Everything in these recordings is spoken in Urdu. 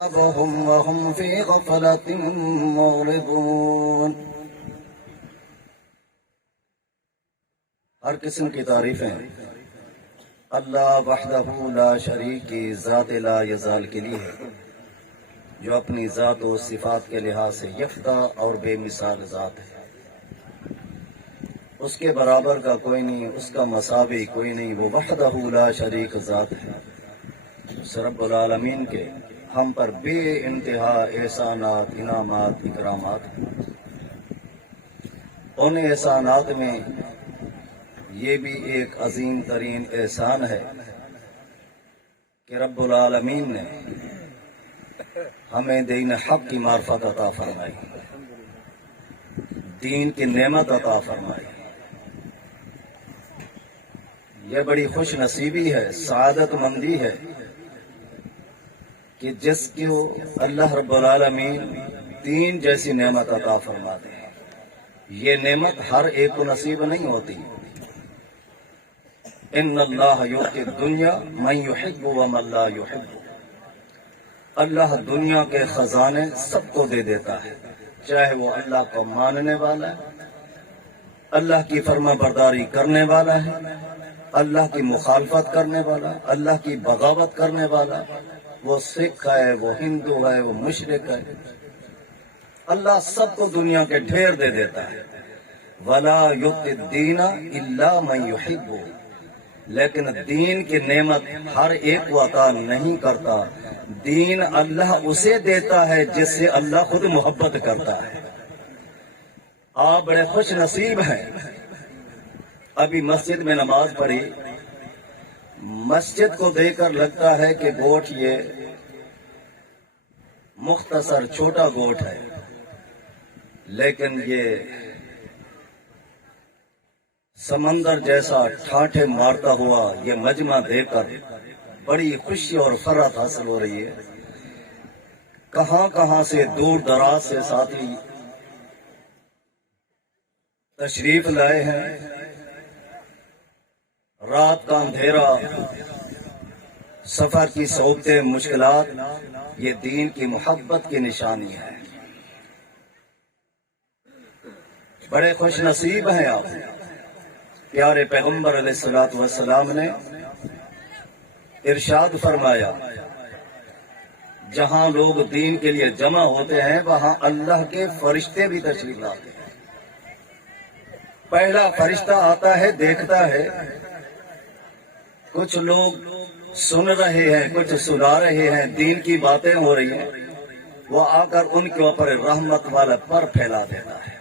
وهم في غفلة معرضون۔ ہر قسم کی تعریفیں اللہ وحدہ لا شریک کی ذات لا یزال کے لیے ہے، جو اپنی ذات و صفات کے لحاظ سے یکتا اور بے مثال ذات ہے۔ اس کے برابر کا کوئی نہیں، اس کا مساوی کوئی نہیں، وہ وحدہ لا شریک ذات ہے۔ اس رب العالمین کے ہم پر بے انتہا احسانات، انعامات، اکرامات ہیں۔ ان احسانات میں یہ بھی ایک عظیم ترین احسان ہے کہ رب العالمین نے ہمیں دین حق کی معرفت عطا فرمائی، دین کی نعمت عطا فرمائی۔ یہ بڑی خوش نصیبی ہے، سعادت مندی ہے کہ جس کو اللہ رب العالمین دین جیسی نعمت عطا فرماتے ہیں۔ یہ نعمت ہر ایک کو نصیب نہیں ہوتی۔ ان اللہ یؤتی الدنیا من یحب ومن لا یحب۔ اللہ دنیا کے خزانے سب کو دے دیتا ہے، چاہے وہ اللہ کو ماننے والا ہے، اللہ کی فرما برداری کرنے والا ہے، اللہ کی مخالفت کرنے والا، اللہ کی بغاوت کرنے والا، وہ سکھ ہے، وہ ہندو ہے، وہ مشرک ہے، اللہ سب کو دنیا کے ڈھیر دے دیتا ہے۔ وَلَا يُؤْتِ الدِّينَ إِلَّا مَن يُحِبُّ۔ لیکن دین کی نعمت ہر ایک کو عطا نہیں کرتا، دین اللہ اسے دیتا ہے جس سے اللہ خود محبت کرتا ہے۔ آپ بڑے خوش نصیب ہیں۔ ابھی مسجد میں نماز پڑھی، مسجد کو دیکھ کر لگتا ہے کہ گوٹ یہ مختصر چھوٹا گوٹ ہے، لیکن یہ سمندر جیسا ٹھاٹھے مارتا ہوا یہ مجمع دیکھ کر بڑی خوشی اور فرحت حاصل ہو رہی ہے۔ کہاں کہاں سے دور دراز سے ساتھی تشریف لائے ہیں۔ رات کا اندھیرا، سفر کی صعوبتیں، مشکلات، یہ دین کی محبت کی نشانی ہے۔ بڑے خوش نصیب ہیں آپ۔ پیارے پیغمبر علیہ الصلوۃ والسلام نے ارشاد فرمایا، جہاں لوگ دین کے لیے جمع ہوتے ہیں وہاں اللہ کے فرشتے بھی تشریف لاتے ہیں۔ پہلا فرشتہ آتا ہے، دیکھتا ہے کچھ لوگ سن رہے ہیں، کچھ سنا رہے ہیں، دین کی باتیں ہو رہی ہیں، وہ آ کر ان کے اوپر رحمت والا پر پھیلا دیتا ہے۔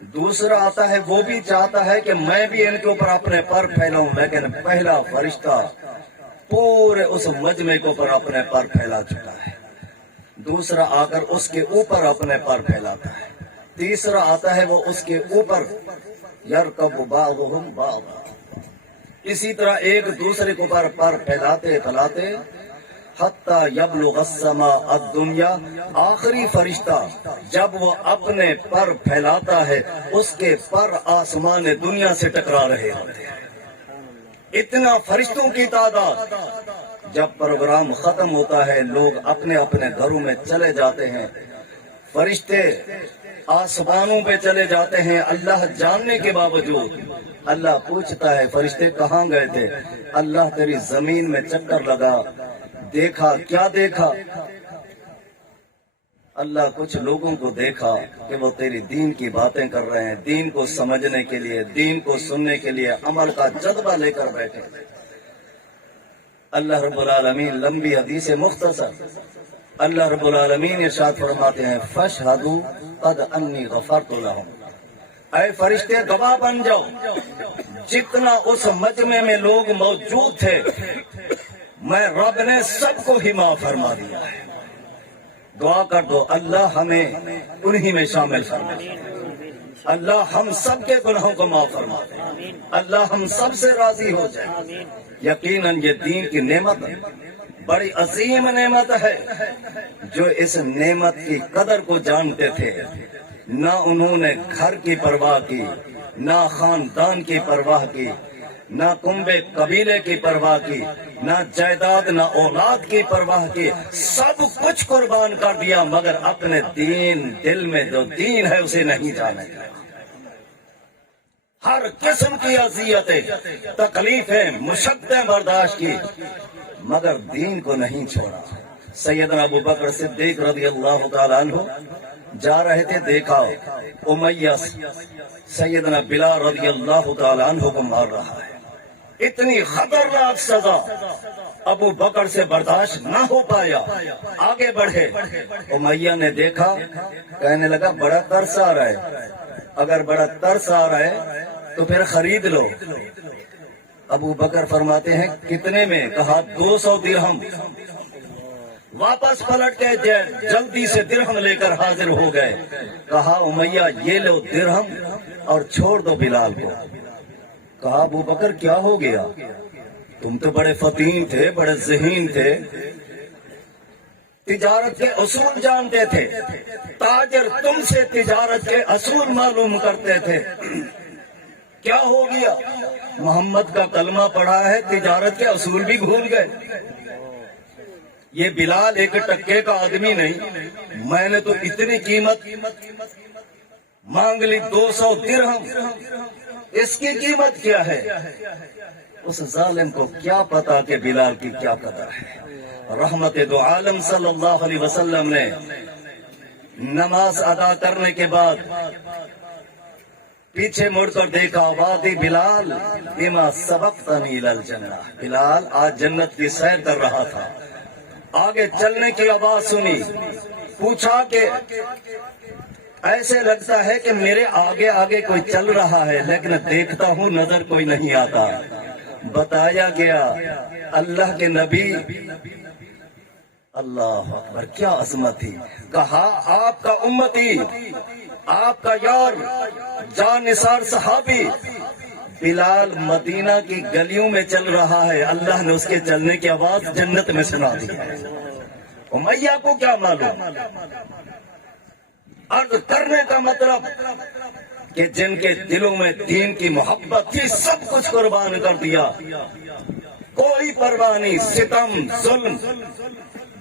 دوسرا آتا ہے، وہ بھی چاہتا ہے کہ میں بھی ان کے اوپر اپنے پر پھیلاؤں، لیکن پہلا فرشتہ پورے اس مجمع کے اوپر اپنے پر پھیلا چکا ہے۔ دوسرا آ کر اس کے اوپر اپنے پر پھیلاتا ہے۔ تیسرا آتا ہے، وہ اس کے اوپر یرکب بعضهم بعضا۔ اسی طرح ایک دوسرے کے اوپر پر پھیلاتے پھیلاتے حتی یبلغ السماء الدنیا، آخری فرشتہ جب وہ اپنے پر پھیلاتا ہے اس کے پر آسمان دنیا سے ٹکرا رہے ہوتے ہیں۔ اتنا فرشتوں کی تعداد۔ جب پروگرام ختم ہوتا ہے، لوگ اپنے اپنے گھروں میں چلے جاتے ہیں، فرشتے آسمانوں پہ چلے جاتے ہیں، اللہ جاننے کے باوجود اللہ پوچھتا ہے، فرشتے کہاں گئے تھے؟ اللہ تیری زمین میں چکر لگا، دیکھا، کیا دیکھا؟ اللہ کچھ لوگوں کو دیکھا کہ وہ تیری دین کی باتیں کر رہے ہیں، دین کو سمجھنے کے لیے، دین کو سننے کے لیے عمل کا جذبہ لے کر بیٹھے۔ اللہ رب العالمین، لمبی حدیث مختصر، اللہ رب العالمین ارشاد فرماتے ہیں، فَاشْهَدُوا قَدْ أَنِّي غَفَرْتُ لَهُمْ۔ اے فرشتے گواہ بن جاؤ، جتنا اس مجمع میں لوگ موجود تھے میں رب نے سب کو ہی معاف فرما دیا ہے۔ دعا کر دو، اللہ ہمیں انہی میں شامل فرما دے، اللہ ہم سب کے گناہوں کو معاف فرما دے، اللہ ہم سب سے راضی ہو جائے۔ یقیناً یہ دین کی نعمت بڑی عظیم نعمت ہے۔ جو اس نعمت کی قدر کو جانتے تھے، نہ انہوں نے گھر کی پرواہ کی، نہ خاندان کی پرواہ کی، نہ کنبے قبیلے کی پرواہ کی، نہ جائیداد نہ اولاد کی پرواہ کی، سب کچھ قربان کر دیا، مگر اپنے دین، دل میں جو دین ہے اسے نہیں جانے دیا۔ ہر قسم کی اذیتیں، تکلیفیں، مشقتیں برداشت کی، مگر دین کو نہیں چھوڑا۔ سیدنا ابو بکر صدیق رضی اللہ تعالیٰ عنہ جا رہے تھے، دیکھا امیہ سیدنا بلال رضی اللہ تعالیٰ عنہ کو مار رہا ہے۔ اتنی خطرناک سزا ابو بکر سے برداشت نہ ہو پایا، آگے بڑھے۔ امیہ نے دیکھا، کہنے لگا بڑا ترس آ رہا ہے، اگر بڑا ترس آ رہا ہے تو پھر خرید لو۔ ابو بکر فرماتے ہیں کتنے میں؟ کہا 200 درہم۔ واپس پلٹ کے جلدی سے درہم لے کر حاضر ہو گئے۔ کہا امیہ یہ لو درہم اور چھوڑ دو بلال کو۔ کہا ابو بکر کیا ہو گیا؟ تم تو بڑے فطین تھے، بڑے ذہین تھے، تجارت کے اصول جانتے تھے، تاجر تم سے تجارت کے اصول معلوم کرتے تھے، کیا ہو گیا؟ محمد کا کلمہ پڑھا ہے، تجارت کے اصول بھی بھول گئے۔ یہ بلال ایک ٹکے کا آدمی نہیں، میں نے تو اتنی قیمت مانگ لی، 200 درہم، اس کی قیمت کیا ہے؟ اس ظالم کو کیا پتا کہ بلال کی کیا قدر ہے۔ رحمت دو عالم صلی اللہ علیہ وسلم نے نماز ادا کرنے کے بعد پیچھے مڑ کر دیکھا، وادی بلال بما سبقتنی الی الجنہ، بلال آج جنت کی سیر کر رہا تھا۔ آگے چلنے کی آواز سنی، پوچھا کہ ایسے لگتا ہے کہ میرے آگے آگے کوئی چل رہا ہے، لیکن دیکھتا ہوں نظر کوئی نہیں آتا۔ بتایا گیا اللہ کے نبی، اللہ اکبر کیا عظمت تھی۔ کہا آپ کا امتی، آپ کا یار، جان نثار صحابی بلال مدینہ کی گلیوں میں چل رہا ہے، اللہ نے اس کے چلنے کی آواز جنت میں سنا دی ہے۔ امیہ کو کیا معلوم؟ عرض کرنے کا مطلب کہ جن کے دلوں میں دین کی محبت تھی، سب کچھ قربان کر دیا، کوئی پرواہ نہیں، ستم ظلم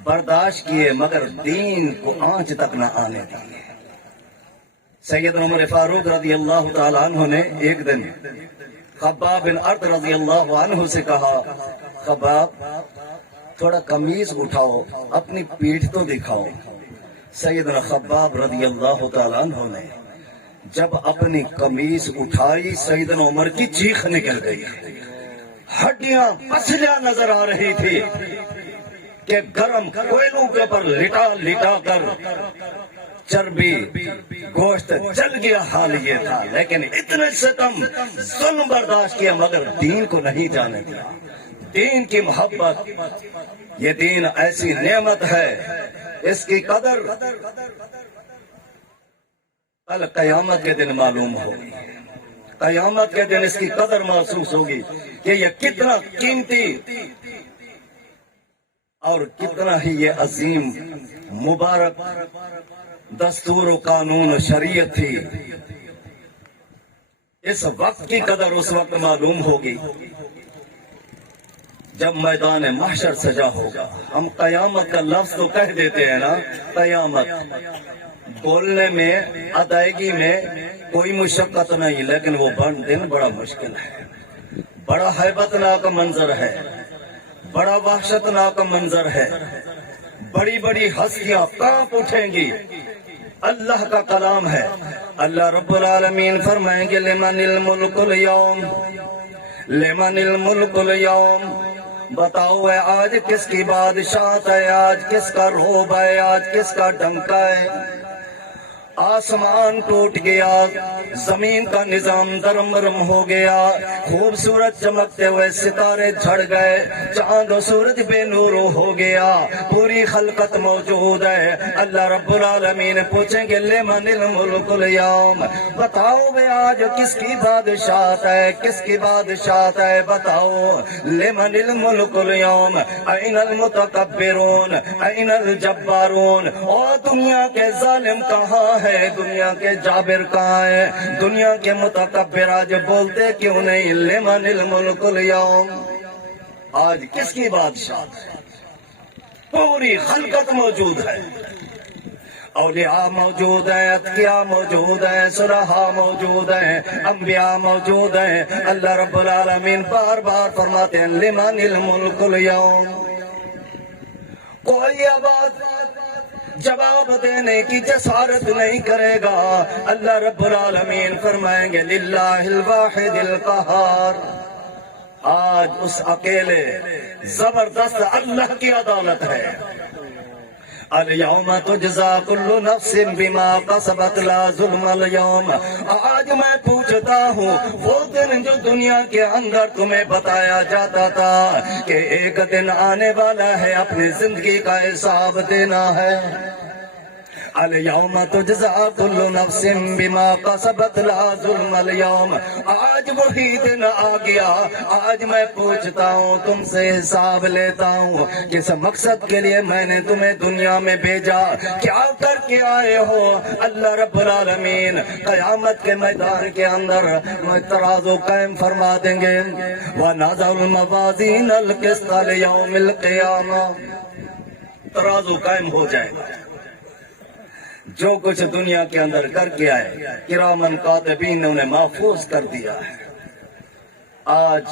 برداشت کیے، مگر دین کو آنچ تک نہ آنے دیے۔ سیدنا عمر فاروق رضی اللہ تعالیٰ عنہ نے ایک دن خباب بن ارد رضی اللہ عنہ سے کہا، خباب تھوڑا قمیض اٹھاؤ، اپنی پیٹھ تو دکھاؤ۔ سیدنا خباب رضی اللہ تعالیٰ عنہ نے جب اپنی قمیض اٹھائی، سیدنا عمر کی چیخ نکل گئی، ہڈیاں پسلیاں نظر آ رہی تھی کہ گرم کوئلوں کے پر لٹا لٹا کر چربی گوشت جل گیا، حال یہ تھا۔ لیکن اتنے ستم ظلم برداشت کیا، مگر دین کو نہیں جانے دیا۔ دین کی محبت، یہ دین ایسی نعمت ہے، اس کی قدر کل قیامت کے دن معلوم ہوگی، قیامت کے دن اس کی قدر محسوس ہوگی کہ یہ کتنا قیمتی اور کتنا ہی یہ عظیم مبارک دستور و قانون و شریعت تھی۔ اس وقت کی قدر اس وقت معلوم ہوگی جب میدان محشر سجا ہوگا۔ ہم قیامت کا لفظ تو کہہ دیتے ہیں نا، قیامت بولنے میں، ادائیگی میں کوئی مشقت نہیں، لیکن وہ دن بڑا مشکل ہے، بڑا ہیبتناک منظر ہے، بڑا وحشتناک منظر ہے، بڑی بڑی ہستیاں کانپ اٹھیں گی۔ اللہ کا کلام ہے، اللہ رب العالمین فرمائیں گے لمن الملک اليوم، لمن الملک اليوم، بتاؤ ہے آج کس کی بادشاہت ہے، آج کس کا روب ہے، آج کس کا ڈنکا ہے۔ آسمان ٹوٹ گیا، زمین کا نظام درمرم ہو گیا، خوبصورت چمکتے ہوئے ستارے جھڑ گئے، چاند و سورج بے نور ہو گیا، پوری خلقت موجود ہے۔ اللہ رب العالمین پوچھیں گے لمن الملک اليوم، بتاؤ بے آج کس کی بادشاہت ہے، کس کی بادشاہت ہے، بتاؤ لمن الملک اليوم، این المتکبرون، این الجبارون، اور دنیا کے ظالم کہاں ہے دنیا کے جابر کہاں ہیں؟ دنیا کے متکبر آج بولتے کیوں نہیں لمن الملک اليوم؟ آج کس کی بادشاہ؟ پوری خلقت موجود ہے، اولیاء موجود ہیں، اتقیاء موجود ہیں، صلحاء موجود ہیں، انبیاء موجود ہیں۔ اللہ رب العالمین بار بار فرماتے ہیں لمن الملک اليوم۔ کوئی آواز جواب دینے کی جسارت نہیں کرے گا۔ اللہ رب العالمین فرمائیں گے للہ الواحد القہار۔ آج اس اکیلے زبردست اللہ کی عدالت ہے۔ اليوم تجزا كل نفس بما كسبت لا ظلم اليوم۔ آج میں پوچھتا ہوں وہ دن جو دنیا کے اندر تمہیں بتایا جاتا تھا کہ ایک دن آنے والا ہے، اپنی زندگی کا حساب دینا ہے۔ اليوم تجزا كل نفس بما كسبت لا ظلم اليوم۔ آج وہی دن آ گیا۔ آج میں پوچھتا ہوں تم سے، حساب لیتا ہوں کس مقصد کے لیے میں نے تمہیں دنیا میں بھیجا، کیا کر کے آئے ہو؟ اللہ رب العالمین قیامت کے میدان کے اندر ترازو قائم فرما دیں گے۔ وَنَضَعُ الْمَوَازِينَ الْقِسْطَ لِيَوْمِ الْقِيَامَةِ۔ ترازو قائم ہو جائے گا۔ جو کچھ دنیا کے اندر کر کے آئے کرامن کاتبین نے انہیں محفوظ کر دیا ہے۔ آج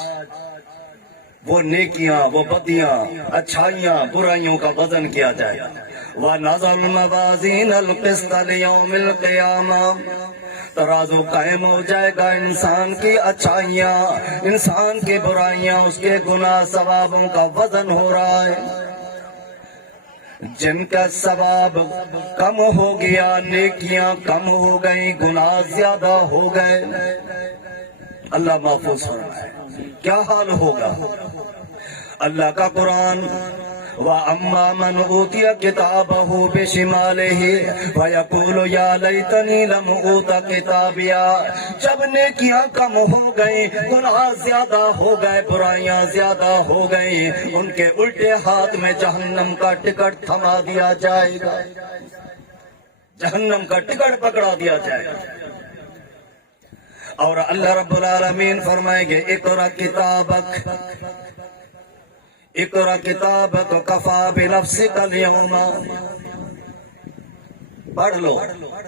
وہ نیکیاں، وہ بدیاں، اچھائیاں، برائیوں کا وزن کیا جائے گا۔ وَنَضَعُ الْمَوَازِينَ الْقِسْطَ لِيَوْمِ الْقِيَامَةِ۔ ترازو قائم ہو جائے گا، انسان کی اچھائیاں، انسان کی برائیاں، اس کے گناہ ثوابوں کا وزن ہو رہا ہے۔ جن کا ثواب کم ہو گیا، نیکیاں کم ہو گئی، گناہ زیادہ ہو گئے، اللہ محفوظ فرمائے کیا حال ہوگا؟ اللہ کا قرآن وَأَمَّا مَنْ أُوتِيَ كِتَابَهُ بِشِمَالِهِ فَيَقُولُ يَا لَيْتَنِي لَمْ أُوتَ كِتَابِيَهْ۔ جب نیکیاں کم ہو گئی، گناہ زیادہ ہو گئے، برائیاں زیادہ ہو گئی، ان کے الٹے ہاتھ میں جہنم کا ٹکٹ تھما دیا جائے گا، جہنم کا ٹکٹ پکڑا دیا جائے گا۔ اور اللہ رب العالمین فرمائیں گے اقرأ کتابک، اقرأ کتابک کفا بنفسک اليوم۔ پڑھ لو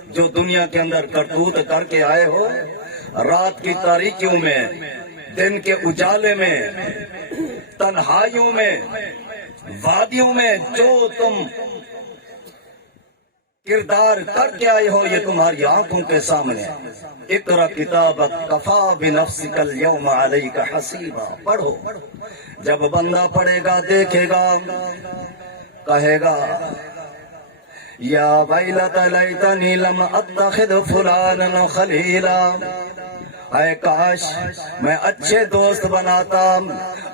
جو دنیا کے اندر کرتوت کر کے آئے ہو، رات کی تاریکیوں میں، دن کے اجالے میں، تنہائیوں میں، وادیوں میں، جو تم کردار کر کے آئے ہو یہ تمہاری آنکھوں کے سامنے۔ اقرأ کتابک کفا بنفسک اليوم علیک حسیبا۔ پڑھو، جب بندہ پڑھے گا دیکھے گا، کہے گا یا ویلتی لیتنی لم اتخذ فلانا خلیلا۔ اے کاش میں اچھے دوست بناتا،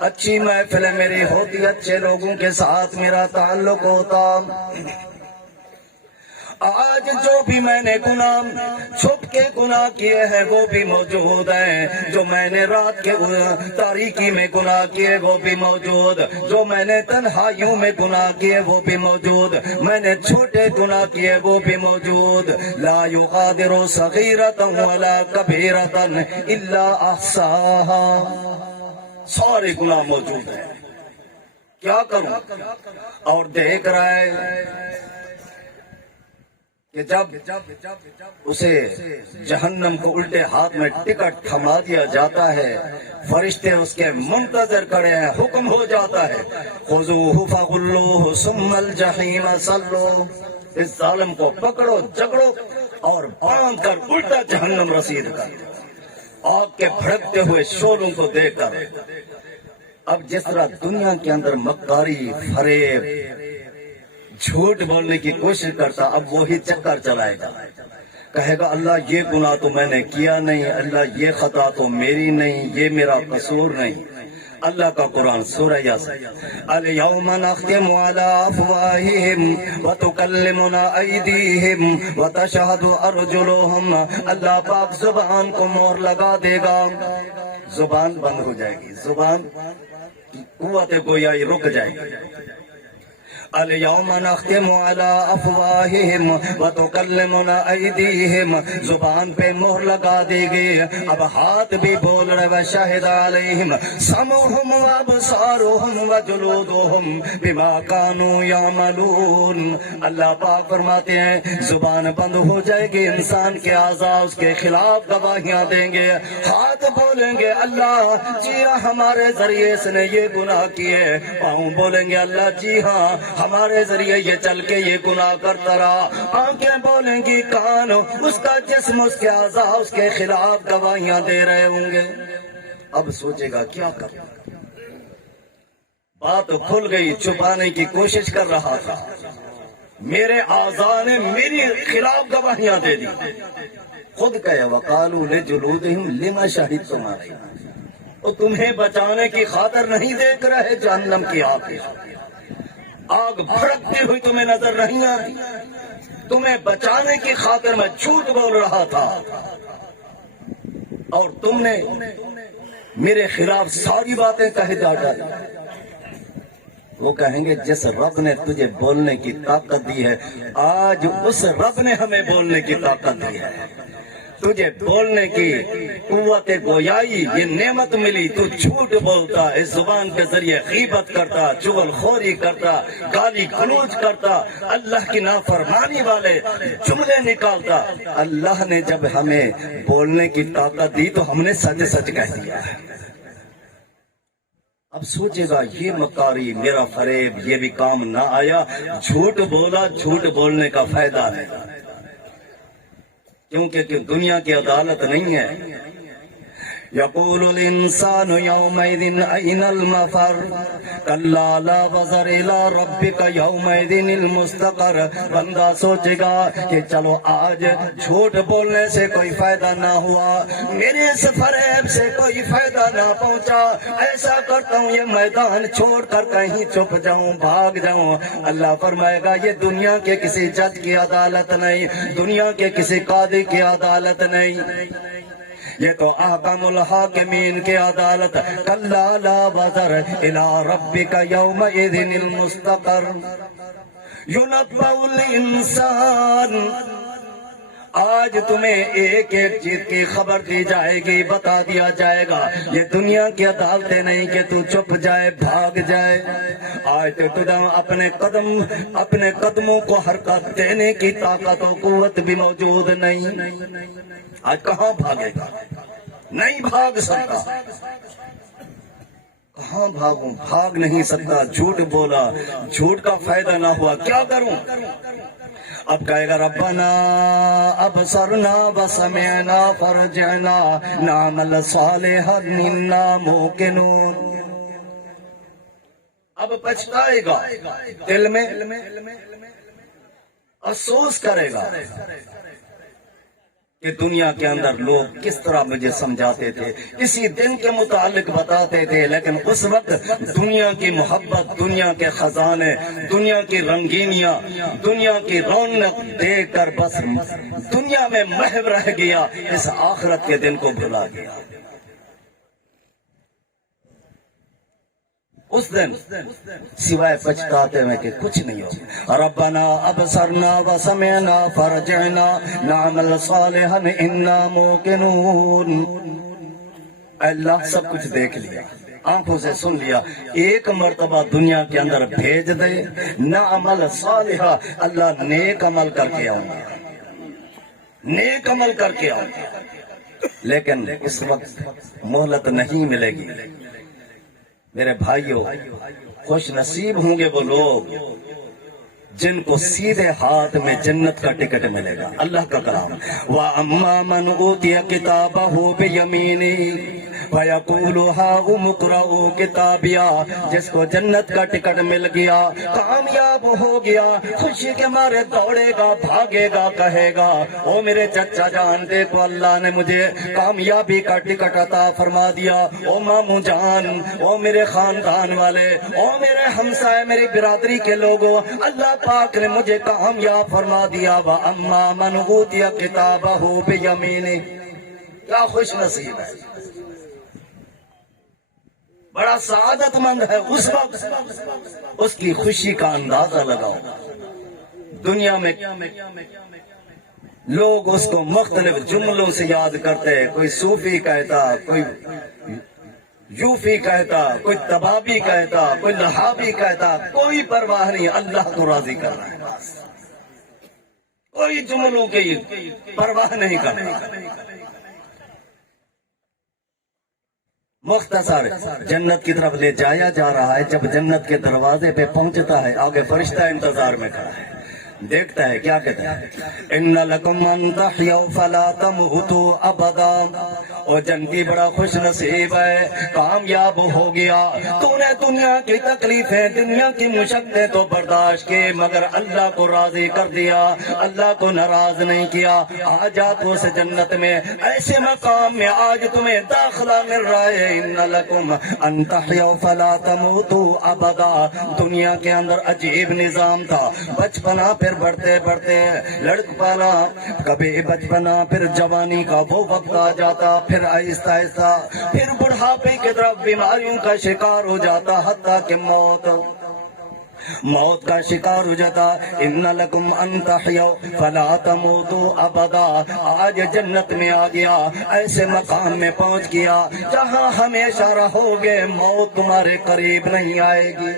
اچھی محفل میری ہوتی، اچھے لوگوں کے ساتھ میرا تعلق ہوتا۔ آج جو بھی میں نے گناہ چھپ کے گناہ کیے ہیں وہ بھی موجود ہیں، جو میں نے رات کے تاریکی میں گناہ کیے وہ بھی موجود، جو میں نے تنہائیوں میں گناہ کیے وہ بھی موجود، میں نے چھوٹے گناہ کیے وہ بھی موجود۔ لا یغادر صغیرۃ ولا کبیرۃ الا احصاها۔ سارے گناہ موجود ہیں، کیا کروں؟ اور دیکھ رہا ہے کہ جب اسے جہنم کو الٹے ہاتھ میں ٹکٹ تھما دیا جاتا ہے، فرشتے اس کے منتظر کھڑے ہیں، حکم ہو جاتا ہے خذوہ فغلوہ ثم الجحیم صلوہ۔ اس ظالم کو پکڑو، جگڑو اور باندھ کر الٹا جہنم رسید کر، آگ کے بھڑکتے ہوئے شعلوں کو دیکھ کر۔ اب جس طرح دنیا کے اندر مکاری، فریب، جھوٹ بولنے کی کوشش کرتا، اب وہی چکر چلائے گا، کہے گا اللہ یہ گناہ تو میں نے کیا نہیں، اللہ یہ خطا تو میری نہیں، یہ میرا قصور نہیں۔ اللہ کا قرآن سورہ یاسین الیوم نختم علی افواہہم وتکلمنا ایدیہم وتشہد ارجلہم۔ اللہ پاک زبان کو مہر لگا دے گا، زبان بند ہو جائے گی، زبان کی قوت گویائی رک جائے گی۔ اليوم نختم على افواہہم وتکلمنا ایدیہم، زبان پہ مہر لگا دے گی، اب ہاتھ بھی بول رہے، وشہد علیہم سمعہم وابصارہم وجلودہم بما کانوا یعملون۔ اللہ پاک فرماتے ہیں زبان بند ہو جائے گی، انسان کے اعضاء اس کے خلاف گواہیاں دیں گے، ہاتھ بولیں گے اللہ جی ہاں ہمارے ذریعے اس نے یہ گناہ کیے، پاؤں بولیں گے اللہ جی ہاں ہمارے ذریعے یہ چل کے یہ گناہ کرتا رہا، آنکھیں بولیں گی، کان اس کا جسم اس کے اعضاء اس کے خلاف گواہیاں دے رہے ہوں گے۔ اب سوچے گا کیا کروں، بات کھل گئی، چھپانے کی کوشش کر رہا تھا، میرے اعضاء نے میری خلاف گواہیاں دے دی۔ خود کہے وقالوا لجلودہم لما شہدتم علینا، وہ تمہیں بچانے کی خاطر نہیں دیکھ رہے جہنم کی آگ بھڑکتی ہوئی تمہیں نظر نہیں آتی، تمہیں بچانے کی خاطر میں جھوٹ بول رہا تھا اور تم نے میرے خلاف ساری باتیں کہہ ڈالی۔ وہ کہیں گے جس رب نے تجھے بولنے کی طاقت دی ہے، آج اس رب نے ہمیں بولنے کی طاقت دی ہے، تجھے بولنے کی قوت گویائی یہ نعمت ملی، تو جھوٹ بولتا، اس زبان کے ذریعے غیبت کرتا، چغل خوری کرتا، گالی گلوچ کرتا، اللہ کی نافرمانی والے جملے نکالتا۔ اللہ نے جب ہمیں بولنے کی طاقت دی تو ہم نے سچ سچ کہہ دیا ہے۔ اب سوچے گا یہ مکاری میرا فریب یہ بھی کام نہ آیا، جھوٹ بولا، جھوٹ بولنے کا فائدہ ہے، کیونکہ دنیا کی عدالت نہیں ہے۔ یقول الانسان یومئذ این المفر کلا لا وزر الی ربک یومئذ المستقر۔ بندہ سوچے گا کہ چلو آج جھوٹ بولنے سے کوئی فائدہ نہ ہوا، میرے اس فریب سے کوئی فائدہ نہ پہنچا، ایسا کرتا ہوں یہ میدان چھوڑ کر کہیں چھپ جاؤں، بھاگ جاؤں۔ اللہ فرمائے گا یہ دنیا کے کسی جج کی عدالت نہیں، دنیا کے کسی قاضی کی عدالت نہیں، یہ تو احکم الحاکمین کی عدالت۔ کلا لا وزر الی ربک یومئذ المستقر ینبأ الانسان۔ آج تمہیں ایک ایک چیز کی خبر دی جائے گی، بتا دیا جائے گا، یہ دنیا کی عدالتیں نہیں کہ تو چپ جائے بھاگ جائے۔ آج تو تجھے اپنے قدموں کو حرکت دینے کی طاقت و قوت بھی موجود نہیں، آج کہاں بھاگے گا، نہیں بھاگ سکتا، کہاں بھاگوں، بھاگ نہیں سکتا، جھوٹ بولا، جھوٹ کا فائدہ نہ ہوا، کیا کروں؟ اب کہے گا ربنا ابصرنا وسمعنا فرجعنا نعمل صالحا انا موقنون۔ اب پچھتائے گا، دل میں افسوس کرے گا کہ دنیا کے اندر لوگ کس طرح مجھے سمجھاتے تھے، اسی دن کے متعلق بتاتے تھے، لیکن اس وقت دنیا کی محبت، دنیا کے خزانے، دنیا کی رنگینیاں، دنیا کی رونق دیکھ کر بس دنیا میں محو رہ گیا، اس آخرت کے دن کو بھلا گیا۔ اس دن سوائے پچھتاتے ہوئے کہ کچھ نہیں ہو۔ ربنا ابصرنا وسمعنا فرجعنا نعمل صالحا انا موقنون۔ اللہ سب کچھ دیکھ لیا، آنکھوں سے سن لیا، ایک مرتبہ دنیا کے اندر بھیج دے، نعمل صالحا، اللہ نیک عمل کر کے آؤں گا، نیک عمل کر کے آؤں گا، لیکن اس وقت مہلت نہیں ملے گی۔ میرے بھائیوں، خوش نصیب ہوں گے وہ لوگ جن کو سیدھے ہاتھ میں جنت کا ٹکٹ ملے گا۔ اللہ کا کلام، وَأَمَّا مَنْ أُوتِيَ كِتَابَهُ بِيَمِينِهِ فَيَقُولُ هَاؤُمُ اقْرَءُوا كِتَابِيَهْ۔ جس کو جنت کا ٹکٹ مل گیا، کامیاب ہو گیا، خوشی کے مارے دوڑے گا، بھاگے گا، کہے گا او میرے چچا جان دیکھو اللہ نے مجھے کامیابی کا ٹکٹ عطا فرما دیا، او ماموں جان، او میرے خاندان والے، او میرے ہمسائے، میری برادری کے لوگوں، اللہ پاک نے مجھے کامیاب فرما دیا۔ وَأَمَّا مَنْ أُوتِيَ كِتَابَهُ بِيَمِينِهِ۔ کیا خوش نصیب ہے، بڑا سعادت مند ہے، اس وقت اس کی خوشی کا اندازہ لگاؤ۔ دنیا میں لوگ اس کو مختلف جملوں سے یاد کرتے، کوئی صوفی کہتا، کوئی یوفی کہتا، کوئی تبابی کہتا، کوئی لہابی کہتا، کوئی پرواہ نہیں، اللہ کو راضی کرنا ہے بس، کوئی جملوں کی پرواہ نہیں کرنا۔ مختصر جنت کی طرف لے جایا جا رہا ہے، جب جنت کے دروازے پہ پہنچتا ہے آگے فرشتہ انتظار میں کھڑا ہے، دیکھتا ہے کیا کہتا ہے، ان لکم ان تحیوا فلا تموتوا ابدا۔ اور جنتی بڑا خوش نصیب ہے، کامیاب ہو گیا، تو نے دنیا کی تکلیفیں، دنیا کی مشقتیں تو برداشت کی، مگر اللہ کو راضی کر دیا، اللہ کو ناراض نہیں کیا۔ آ جا تو اس جنت میں، ایسے مقام میں آج تمہیں داخلہ مل رہا ہے، ان لکم ان تحیوا فلا تموتوا ابدا۔ دنیا کے اندر عجیب نظام تھا، بچپنا پھر بڑھتے بڑھتے لڑکپنا، کبھی بچپنا پھر جوانی کا وہ وقت آ جاتا، پھر آہستہ آہستہ پھر بڑھاپے کی طرف بیماریوں کا شکار ہو جاتا، حتیٰ کہ موت کا شکار ہو جاتا۔ ان لکم ان تحیوا فلا تموتوا ابدا۔ آج جنت میں آ گیا، ایسے مقام میں پہنچ گیا جہاں ہمیشہ رہو گے، موت تمہارے قریب نہیں آئے گی۔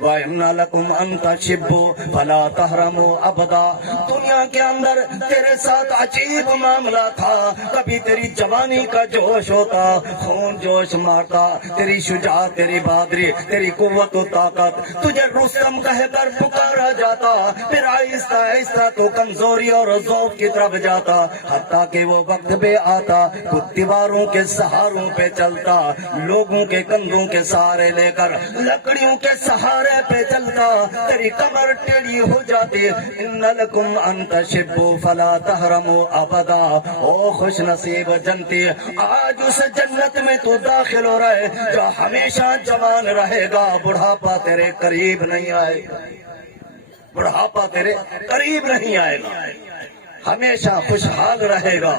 وَإِنَّ لَكُمْ أَن تَشِبُّوا فَلَا تَحْرَمُوا أَبَدًا۔ دنیا کے اندر تیرے ساتھ عجیب معاملہ تھا، کبھی تیری جوانی کا جوش ہوتا، خون جوش مارتا، تیری شجاعت، تیری بہادری، تیری قوت و طاقت، تجھے رستم کہہ کر پکارا جاتا، پھر آہستہ آہستہ تو کمزوری اور ضعف کی طرف جاتا، حتیٰ کہ وہ وقت بھی آتا خود دیواروں کے سہاروں پہ چلتا، لوگوں کے کندھوں کے سہارے لے کر، لکڑیوں کے سہارے پہ چلتا، تیری کمر ٹیڑھی ہو جاتی۔ ان لکم ان تشبوا فلا تحرموا ابدا۔ او خوش نصیب جنتی، آج اس جنت میں تو داخل ہو رہا ہے جو ہمیشہ جوان رہے گا، بڑھاپا تیرے قریب نہیں آئے گا، بڑھاپا تیرے قریب نہیں آئے گا، ہمیشہ خوشحال رہے گا،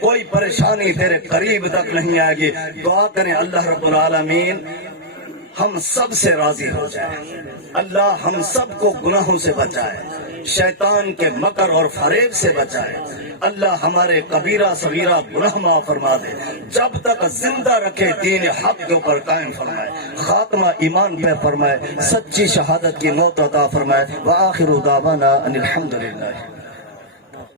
کوئی پریشانی تیرے قریب تک نہیں آئے گی۔ دعا کریں اللہ رب العالمین ہم سب سے راضی ہو جائے، اللہ ہم سب کو گناہوں سے بچائے، شیطان کے مکر اور فریب سے بچائے، اللہ ہمارے کبیرہ صغیرہ گناہ معاف فرما دے، جب تک زندہ رکھے دین حق کے اوپر قائم فرمائے، خاتمہ ایمان پہ فرمائے، سچی شہادت کی موت عطا فرمائے۔ وآخر دعوانا ان الحمدللہ۔